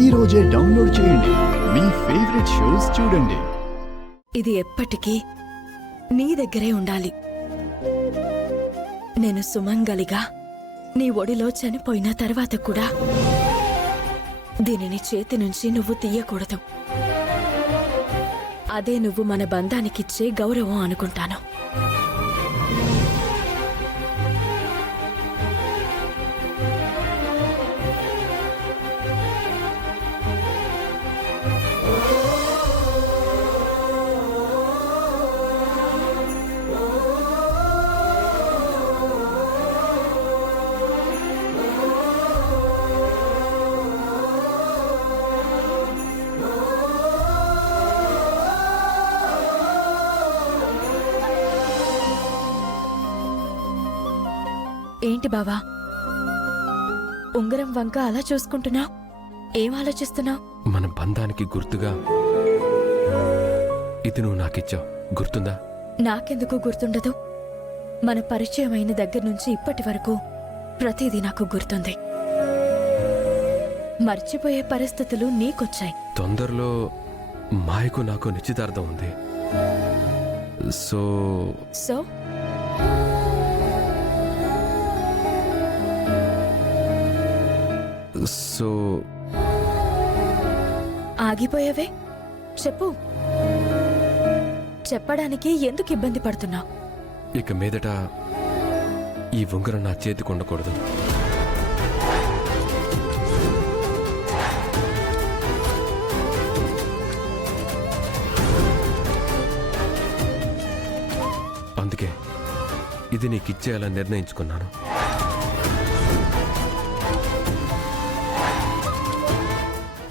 ఈ రోజే డౌన్లోడ్ చేయండి. మీ ఫేవరెట్ షోస్ చూడండి. ఇది ఎప్పటికీ నీ దగ్గరే ఉండాలి. నేను సుమంగలిగా నీ ఒడిలో చనిపోయిన తర్వాత కూడా దీనిని చేతి నుంచి నువ్వు తీయకూడదు. అదే నువ్వు మన బంధానికిచ్చే గౌరవం అనుకుంటాను. ఏంటి బావా, ఉంగరం వంక అలా చూసుకుంటున్నావు? ఏం ఆలోచిస్తున్నావు? మన బంధానికి గుర్తుగా ఇది నువ్వు నాకిచ్చావు, గుర్తుందా? నాకెందుకు గుర్తుండదు? మన పరిచయం అయిన దగ్గర నుంచి ఇప్పటి వరకు ప్రతిదీ నాకు గుర్తుంది. మర్చిపోయే పరిస్థితులు నీకొచ్చాయి. తొందరలో మాయకు నాకు నిశ్చితార్థం ఉంది. సో సో సో ఆగిపోయావే, చెప్పు. చెప్పడానికి ఎందుకు ఇబ్బంది పడుతున్నావు? ఇక మీదట ఈ ఉంగరం నా చేతికి ఉండకూడదు. అందుకే ఇది నీకిచ్చేయాలని నిర్ణయించుకున్నాను.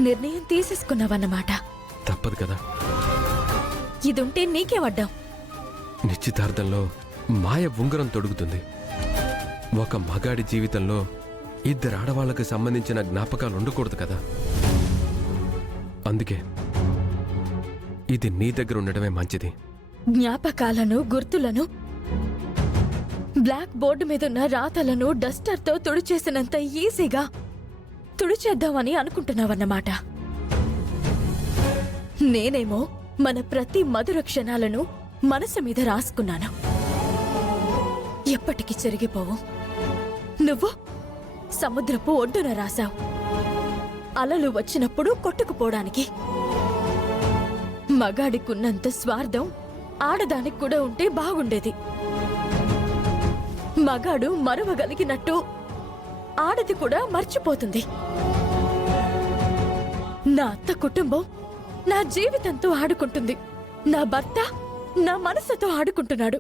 నిర్ణయం తీసేసుకున్నావన్నమాట. తప్పదు కదా. ఇదుంటే నీకే వడ్డాం. నిశ్చితార్థంలో మాయ ఉంగరం తొడుగుతుంది. ఒక మగాడి జీవితంలో ఇద్దరు ఆడవాళ్లకు సంబంధించిన జ్ఞాపకాలు ఉండకూడదు కదా. అందుకే ఇది నీ దగ్గర ఉండడమే మంచిది. జ్ఞాపకాలను, గుర్తులను, బ్లాక్ బోర్డు మీదున్న రాతలను డస్టర్తో తుడిచేసినంత ఈజీగా తుడిచేద్దామని అనుకుంటున్నావన్నమాట. నేనేమో మన ప్రతి మధుర క్షణాలను మనసు మీద రాసుకున్నాను. ఎప్పటికీ చెరిగిపోవు. నువ్వు సముద్రపు ఒడ్డున రాశావు, అలలు వచ్చినప్పుడు కొట్టుకుపోవడానికి. మగాడికున్నంత స్వార్థం ఆడదానికి కూడా ఉంటే బాగుండేది. మగాడు మరవగలిగినట్టు ఆడది కూడా మర్చిపోతుంది. నా అత్త కుటుంబం నా జీవితంతో ఆడుకుంటుంది. నా భర్త నా మనసుతో ఆడుకుంటున్నాడు.